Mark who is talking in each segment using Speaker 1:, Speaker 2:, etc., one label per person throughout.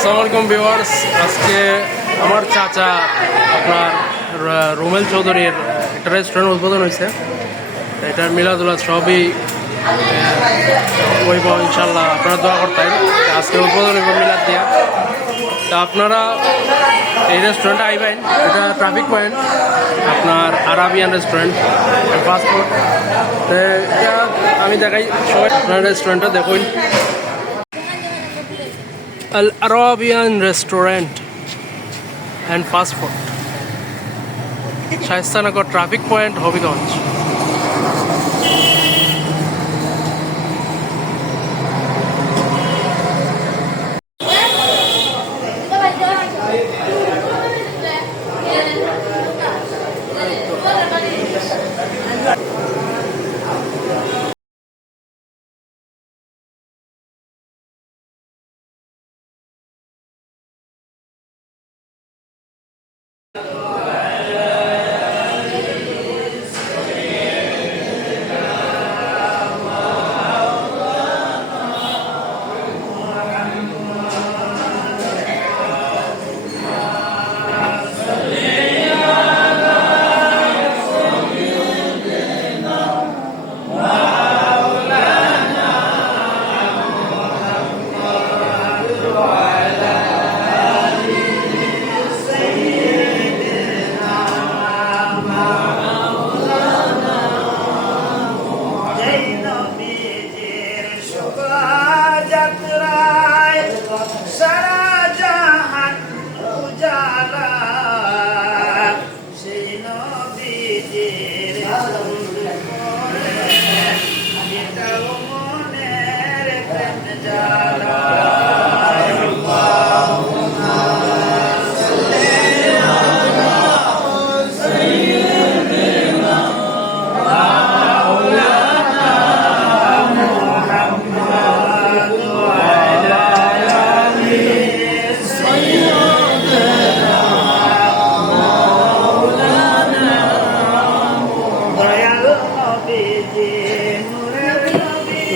Speaker 1: আসসালামু আলাইকুম ভিউয়ার্স। আজকে আমার চাচা আপনার রুমেল চৌধুরীর একটা রেস্টুরেন্ট উদ্বোধন হয়েছে। এটার মিলাদুল্লাহ সবই হইব ইনশাল্লাহ আপনারা দোয়া করতেন আজকে উদ্বোধন হইব মিলাদ দিয়া। তা আপনারা এই রেস্টুরেন্টে আইবেন। এটা ট্রাফিক পয়েন্ট আপনার আরাবিয়ান রেস্টুরেন্ট ফাস্টফুড এটা আমি দেখাই, সবাই আপনার রেস্টুরেন্টটা দেখুন। Al Arabian Restaurant and Fast Food
Speaker 2: Shayestanagar traffic point Habiganj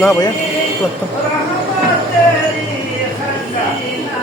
Speaker 1: না ভাইয়া
Speaker 2: রহমতেরি খাজিনা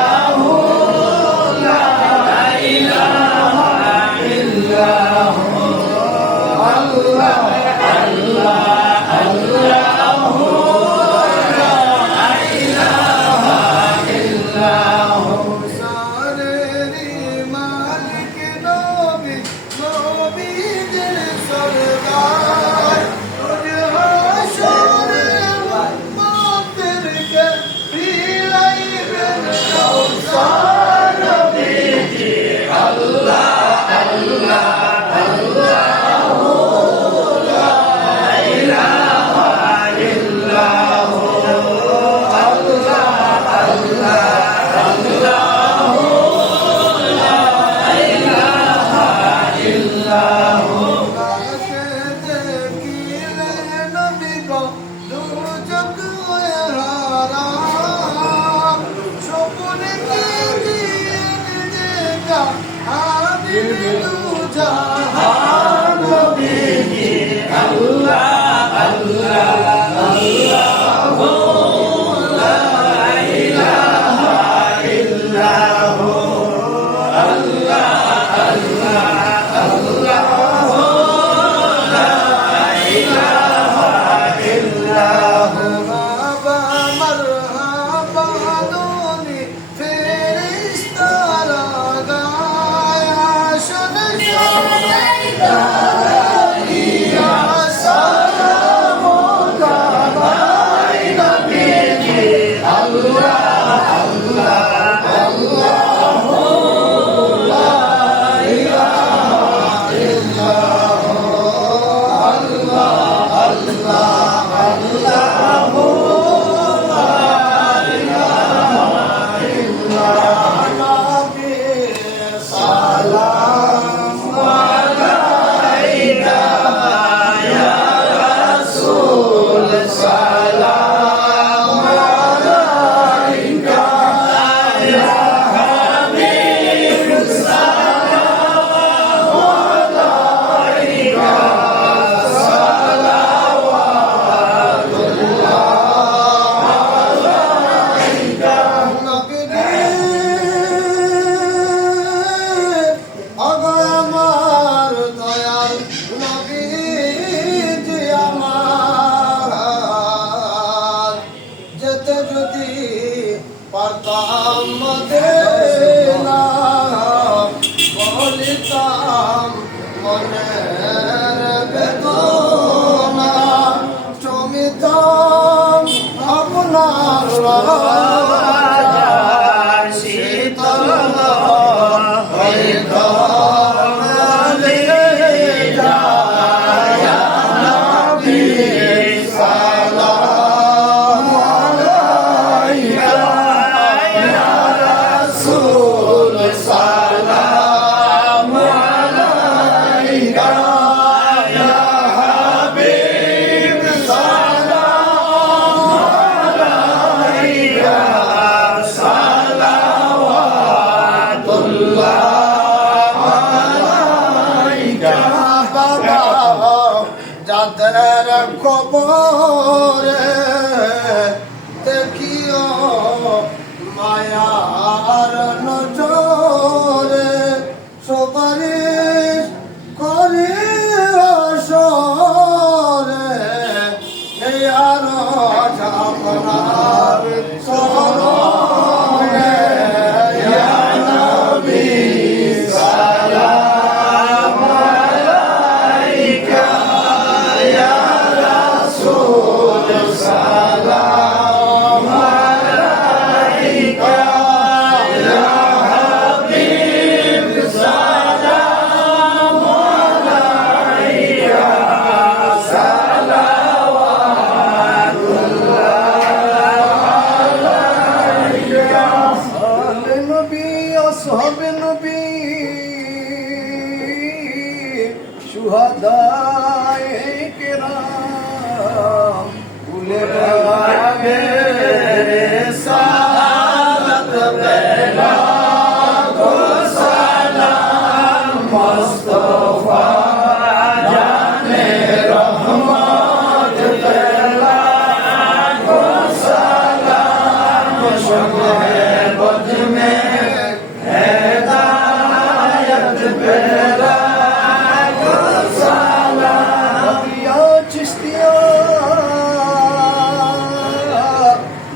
Speaker 3: মনের যাদের খবরে দেখিও মায়ার নজরে।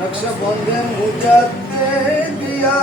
Speaker 3: নকশা
Speaker 4: বন্ধন মুজাদ্দে দিয়া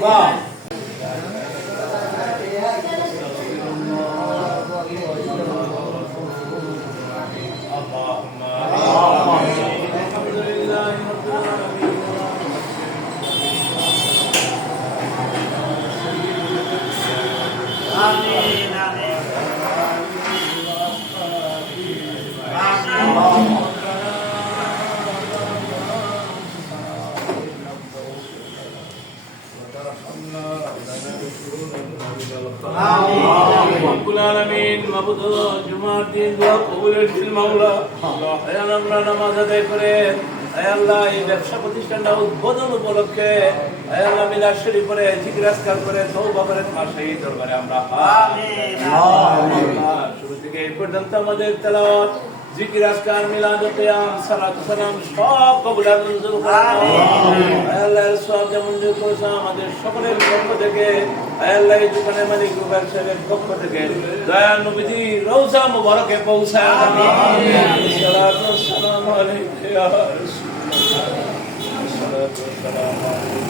Speaker 4: Wow. আল্লাহ শরীফ করে জিজ্ঞাসা করে তৌবা করে তোমার সেই দরবারে আমরা
Speaker 2: আমিন।
Speaker 4: শুরু থেকে এই পর্যন্ত আমাদের তেলাওয়াত জিকির আজকার মিলাদ কিয়াম সালাত সালাম সব কবুল আর মঞ্জুর করুন আল্লাহর সব যেমন করেছে আমাদের সকলের পক্ষ থেকে আল্লাহ দোকানের মালিক রুবেল সাহেবের পক্ষ থেকে দয়া নবীজি রওজা মুবারকে পৌঁছায়। সালাতু সালাম আলাইকা ইয়া রাসূলুল্লাহ সালাতু সালাম আলাইকা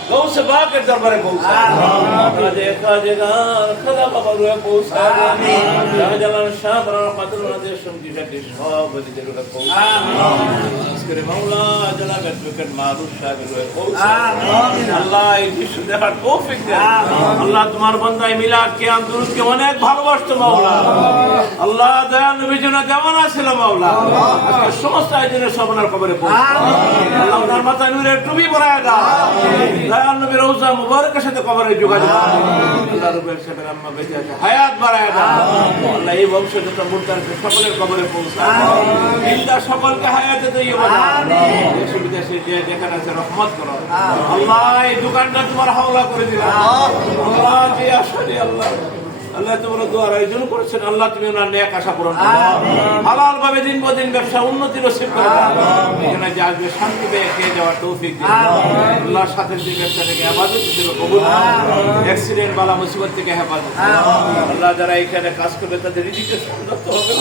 Speaker 4: গৌসে বাকের দরবারে পৌঁছা রাজে কাজে গান খাদা বাবা রয়ে পৌঁছা শাহজালাল শাহ রহমাতুল ওনাদের সঙ্গী সাথে সব বলিদের রয়ে পৌঁছা আজকের মাওলা যারা বেদুকে মারুফ সাহেব রয়ে পৌঁছা আল্লাহ এই দৃশ্য দেখার তৌফিক দেন আল্লাহ তোমার বান্দায় মিলাদ কে আন্দোলনকে অনেক ভালোবাসতো মাওলা আল্লাহ দয়া নবী যেন যেমন আছিল মাওলা সমস্ত আয়োজনের সবনার কবরে পৌঁছে আল্লাহ মাথায় নূরের টুপি পরায় দাও দয়া নবী রওজা মুবারকের সাথে কবরে যোগাযোগ আল্লাহ রবের সাথে আম্মা বেঁচে আছে। হায়াত বাড়ায় দাও। আল্লাহ এই বংশ যত মুর্দারকে সকলের কবরে পৌঁছা ইল্লা সকলকে হায়াতে দিয়ে দেশে বিদেশে যে যেখানে আছে রহমত করো। আল্লাহ এই দোকানটা তোমার হাওলা করে দিলাম। আল্লাহ। যে আসলে আল্লাহ। আল্লাহ তোমার দোয়ার আয়োজন করেছেন আল্লাহ তুমি ওনার ন্যাক আশা পূরণ করো। হালাল ভাবে দিন দিন ব্যবসা উন্নতি নসিব করে এখানে যে আসবে শান্তি পেয়ে খেয়ে যাওয়ার তৌফিক দিন আল্লাহ সাথে যে ব্যবসা থেকে হেফাজত কবুল অ্যাক্সিডেন্ট বালা মুসিবত থেকে হেফাজত আল্লাহ যারা এখানে কাজ করবে তাদের রিজিকের সন্তুষ্ট হবে।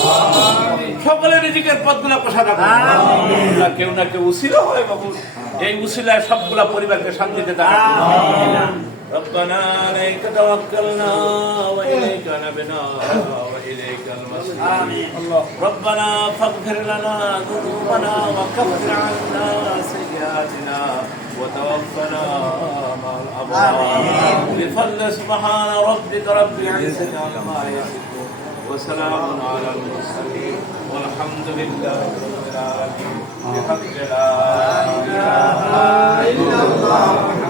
Speaker 4: সকলের রিজিকের পথগুলো প্রসাদা করবে কেউ না কেউ উসিলা হয় বাবু। এই উসিলায় সবগুলা পরিবারকে শান্তিতে দাঁড়ায় ربنا عليك توكلنا وإليك نبنا وإليك المصير. ربنا فاغفر لنا ذنوبنا وكفر عنا سيئاتنا وتوفنا مع الأبرار. بفضل سبحان ربك رب العزة عما يصفون. وسلام على المرسلين. والحمد لله رب العالمين. بحق لا إله إلا الله.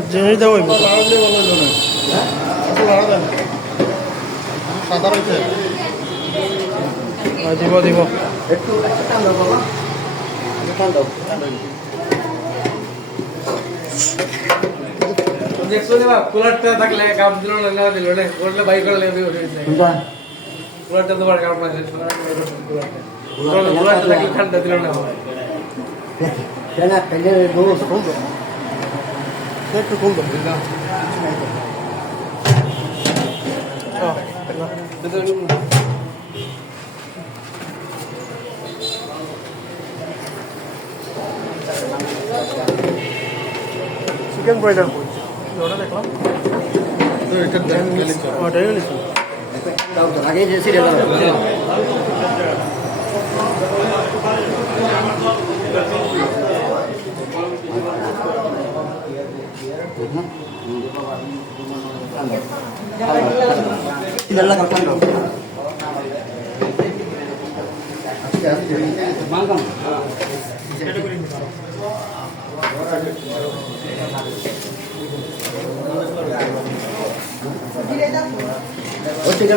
Speaker 3: দাও টান দাও
Speaker 5: দেখছ না কুলারটা থাকলে কাপ দিল না না দিল না করলে বাই করলে কুলারটা তোমার কাপ না দিল কুলারটা কুলারটা থাকলে ঠান্ডা দিল না
Speaker 3: কেন পেলে দৌড় খুল দাও একটু খুল দাও
Speaker 1: চিকেন ব্রয়লার ওটা দেখলাম ওটাই নিয়েছি
Speaker 3: দাও তো আগে যে সিরিয়াল
Speaker 6: ಇದೆಲ್ಲ ಕರ್ಕೊಂಡು ಅಷ್ಟೇ ಅಷ್ಟೇ ಮಾಲ್ಕಮ್ಮ ಒಟ್ಟಿಗೆ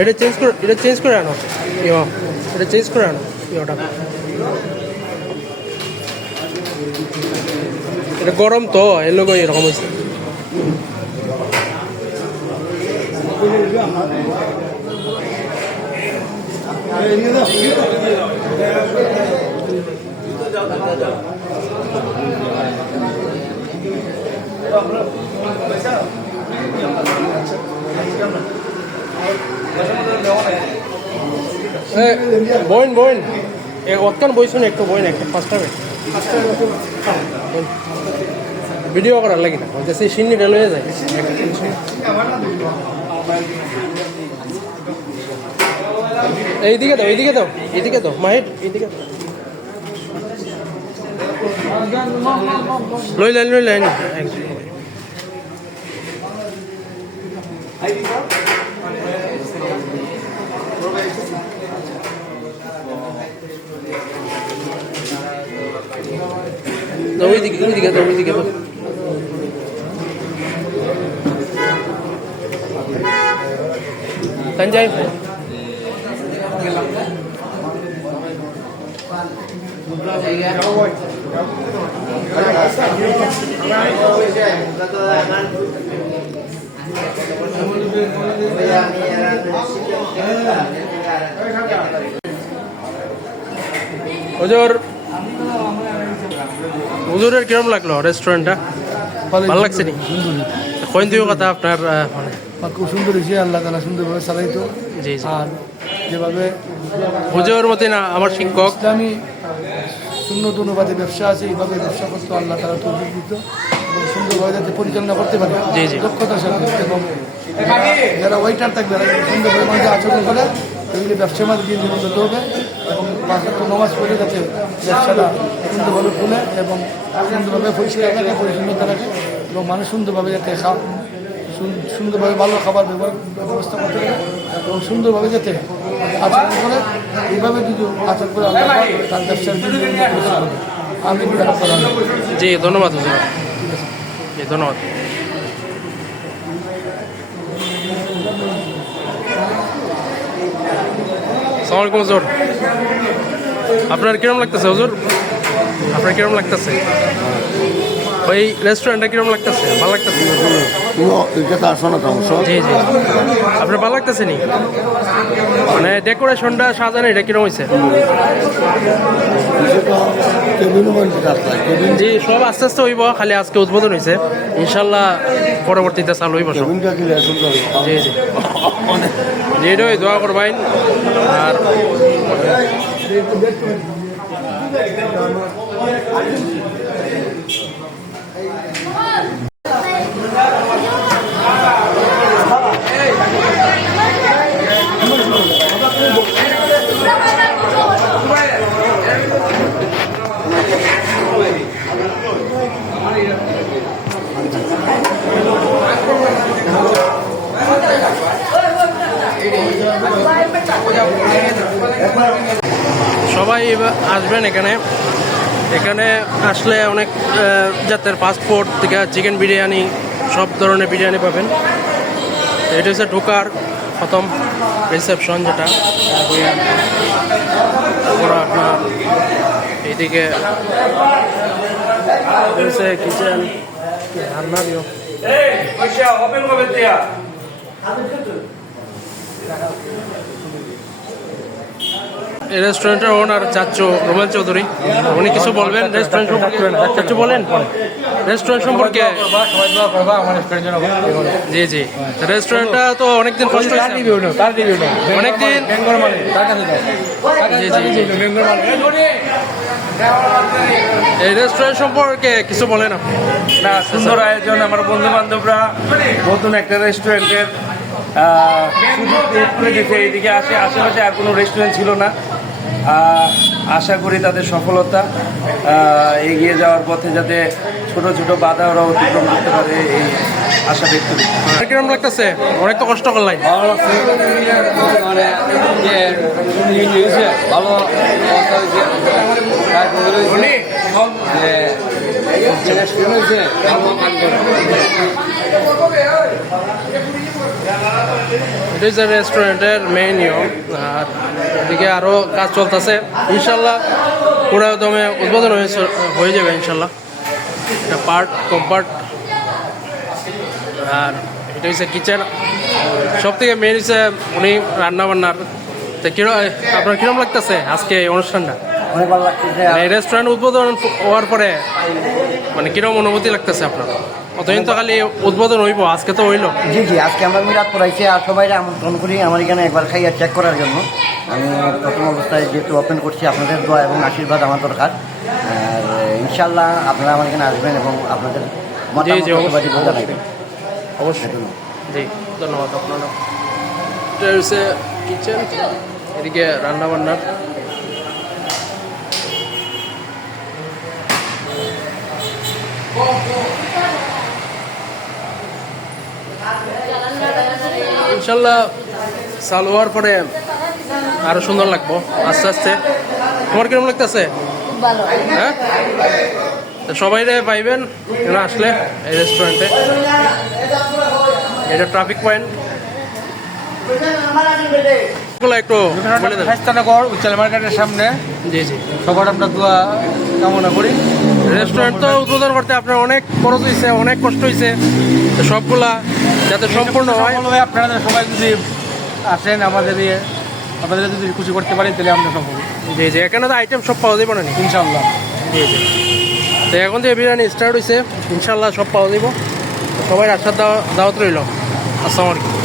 Speaker 1: এটা চেঞ্জ করে, এটা চেঞ্জ করে আনো। ইয়ো, এটা চেঞ্জ করে আনো, ইয়োটা। এটা গরম তো, এর লোক এরকম হয়েছে। বইন বইন। অতকান বইছুন একটু বইন, একটা ফার্স্ট টাইমে ভিডিও করার লাগি না। যাতে সিন্নিটা লয়ে যায়। এইদিকে দাও এইদিকে দাও এইদিকে দাও, মাহির, এইদিকে দাও। লই লাইন লই লাইন দাও ওইদিকে ওইদিকে দাও ওইদিকে দাও সঞ্জয় হুজুর হুজুরের কিরম লাগল রেস্টুরেন্টটা ভালো লাগছে নি? দিও কথা আপনার মানে।
Speaker 6: খুব সুন্দর হয়েছে আল্লাহ তালা সুন্দরভাবে চালাইতো
Speaker 1: জি
Speaker 6: আর যেভাবে
Speaker 1: হুজুর মতে না আমার শিক্ষক।
Speaker 6: আমি সুন্নত অনুবাদে ব্যবসা আছে এইভাবে ব্যবসা করতে আল্লাহ তালা তৌফিক দিত এবং সুন্দরভাবে যাতে পরিচালনা করতে পারে
Speaker 1: জি, জি।
Speaker 6: দক্ষতার সাথে। এবং যারা ওয়েটার থাকবে তারা সুন্দরভাবে আচরণ করে এগুলি ব্যবসার মাঝে দিয়ে জীবন হবে। এবং পাঁচটা নমাজ পড়ে যাতে ব্যবসাটা সুন্দরভাবে খুলে এবং সুন্দরভাবে পরিষ্কার থাকে পরিচ্ছন্নতা রাখে এবং মানুষ সুন্দরভাবে যাতে সুন্দরভাবে ভালো খাবার ব্যবস্থা করতে পারে এবং সুন্দরভাবে যাতে আচরণ করে। এইভাবে যদি আচরণ করে তার ব্যবসার আমি
Speaker 1: জি, ধন্যবাদ ধন্যবাদ। আপনার কিরম লাগতেছে, হুজুর? আপনার কিরম লাগতেছে? ওই রেস্টুরেন্টটা কিরম লাগতেছে? ভালো লাগতেছে? আপনার ভালো লাগতেছে নি? মানে ডেকোরেশনটা সাজানো, এটা কিরম হয়েছে জি, সব আস্তে আস্তে হইব, খালি আজকে উদ্বোধন হয়েছে ইনশাল্লাহ পরবর্তীতে চালু হইব জি এটাই দোয়া করবেন আর সবাই আসবেন এখানে। এখানে আসলে অনেক জাতের ফাস্টফুড থেকে চিকেন বিরিয়ানি, সব ধরনের বিরিয়ানি পাবেন। এটা হচ্ছে ঢোকার প্রথম রিসেপশন যেটা। আপনার এইদিকে কিচেন
Speaker 7: পয়সা ওপেন কবে দিয়া
Speaker 1: এই রেস্টুরেন্টের ওনার চাচ্চু রোমান চৌধুরী। উনি কিছু বলবেন রেস্টুরেন্ট সম্পর্কে? চাচ্চু বলেন। রেস্টুরেন্ট সম্পর্কে? জি জি। রেস্টুরেন্টটা তো অনেকদিন কষ্ট অনেকদিন
Speaker 8: কাছে
Speaker 1: জি জি
Speaker 8: এই
Speaker 1: রেস্টুরেন্ট সম্পর্কে কিছু বলেন আপনি।
Speaker 7: না সুন্দর আয়োজন আমার বন্ধু বান্ধবরা নতুন একটা রেস্টুরেন্টের করে আসে। আশেপাশে আর কোনো রেস্টুরেন্ট ছিল না। আশা করি তাদের সফলতা এগিয়ে যাওয়ার পথে যাতে ছোট ছোট বাধা ওরা অতিক্রম করতে পারে এই আশা ব্যক্ত করি।
Speaker 1: কীরকম লাগতেছে? অনেক তো কষ্ট করলাই
Speaker 8: ভালো লাগছে। মানে ভালো হয়েছে কাজ করে হয়েছে যে রেস্টুরেন্ট হয়েছে ভালো কাজ করে
Speaker 1: এটা হচ্ছে রেস্টুরেন্টের নিয়ম আর এদিকে আরও কাজ চলতেছে। ইনশাল্লাহ পুরো দমে উদ্বোধন হয়ে হয়ে যাবে ইনশাল্লাহ এটা পার্ট কম্পার্ট আর এটা হচ্ছে কিচেন সব থেকে মেইন হচ্ছে উনি রান্না বান্নার তো কিরম আপনার কিরম লাগতেছে আজকে এই অনুষ্ঠানটা? মানে এই রেস্টুরেন্ট উদ্বোধন হওয়ার পরে মানে কিরম অনুভূতি লাগতেছে আপনার? অতদিন তো খালি উদ্বোধন হইব আজকে তো হইল।
Speaker 9: জি জি আজকে আমরা মিরাদ পড়াইছি আর সবাই আমন্ত্রণ করি আমার এখানে একবার খাইয়া চেক করার জন্য। আমি প্রথম অবস্থায় যেহেতু ওপেন করছি আপনাদের দোয়া এবং আশীর্বাদ আমার দরকার। আর ইনশাল্লাহ আপনারা আমার এখানে আসবেন এবং আপনাদের
Speaker 1: অবশ্যই, অবশ্যই। জি ধন্যবাদ আপনারা। এটা হচ্ছে কিচেন এদিকে রান্না বান্নার। ইনশাল্লাহ চালু হওয়ার পরে আরও সুন্দর লাগবো আস্তে আস্তে। তোমার কীরকম লাগতেছে?
Speaker 10: ভালো।
Speaker 1: হ্যাঁ? সবাই রে পাইবেন এখানে আসলে এই রেস্টুরেন্টে এটা ট্রাফিক পয়েন্ট একটু
Speaker 8: উচ্চাল মার্কেটের সামনে।
Speaker 1: জি জি।
Speaker 8: সবার আমরা দোয়া কামনা করি।
Speaker 1: রেস্টুরেন্ট তো উদ্বোধন করতে আপনার অনেক খরচ হয়েছে অনেক কষ্ট হয়েছে সবগুলা যাতে সম্পূর্ণ হয়।
Speaker 8: আপনারা সবাই যদি আসেন আমাদের ইয়ে আপনাদের যদি খুশি করতে পারেন তাহলে আমরা সফল
Speaker 1: জি জি এখানে তো আইটেম সব পাওয়া যাবে না?
Speaker 8: ইনশাল্লাহ
Speaker 1: জি জি। তো এখন থেকে বিরিয়ানি স্টার্ট হয়েছে ইনশাল্লাহ সব পাওয়া যাব সবাই আসার দাওয়া- দাওয়াত রইল। আসসালামু আলাইকুম।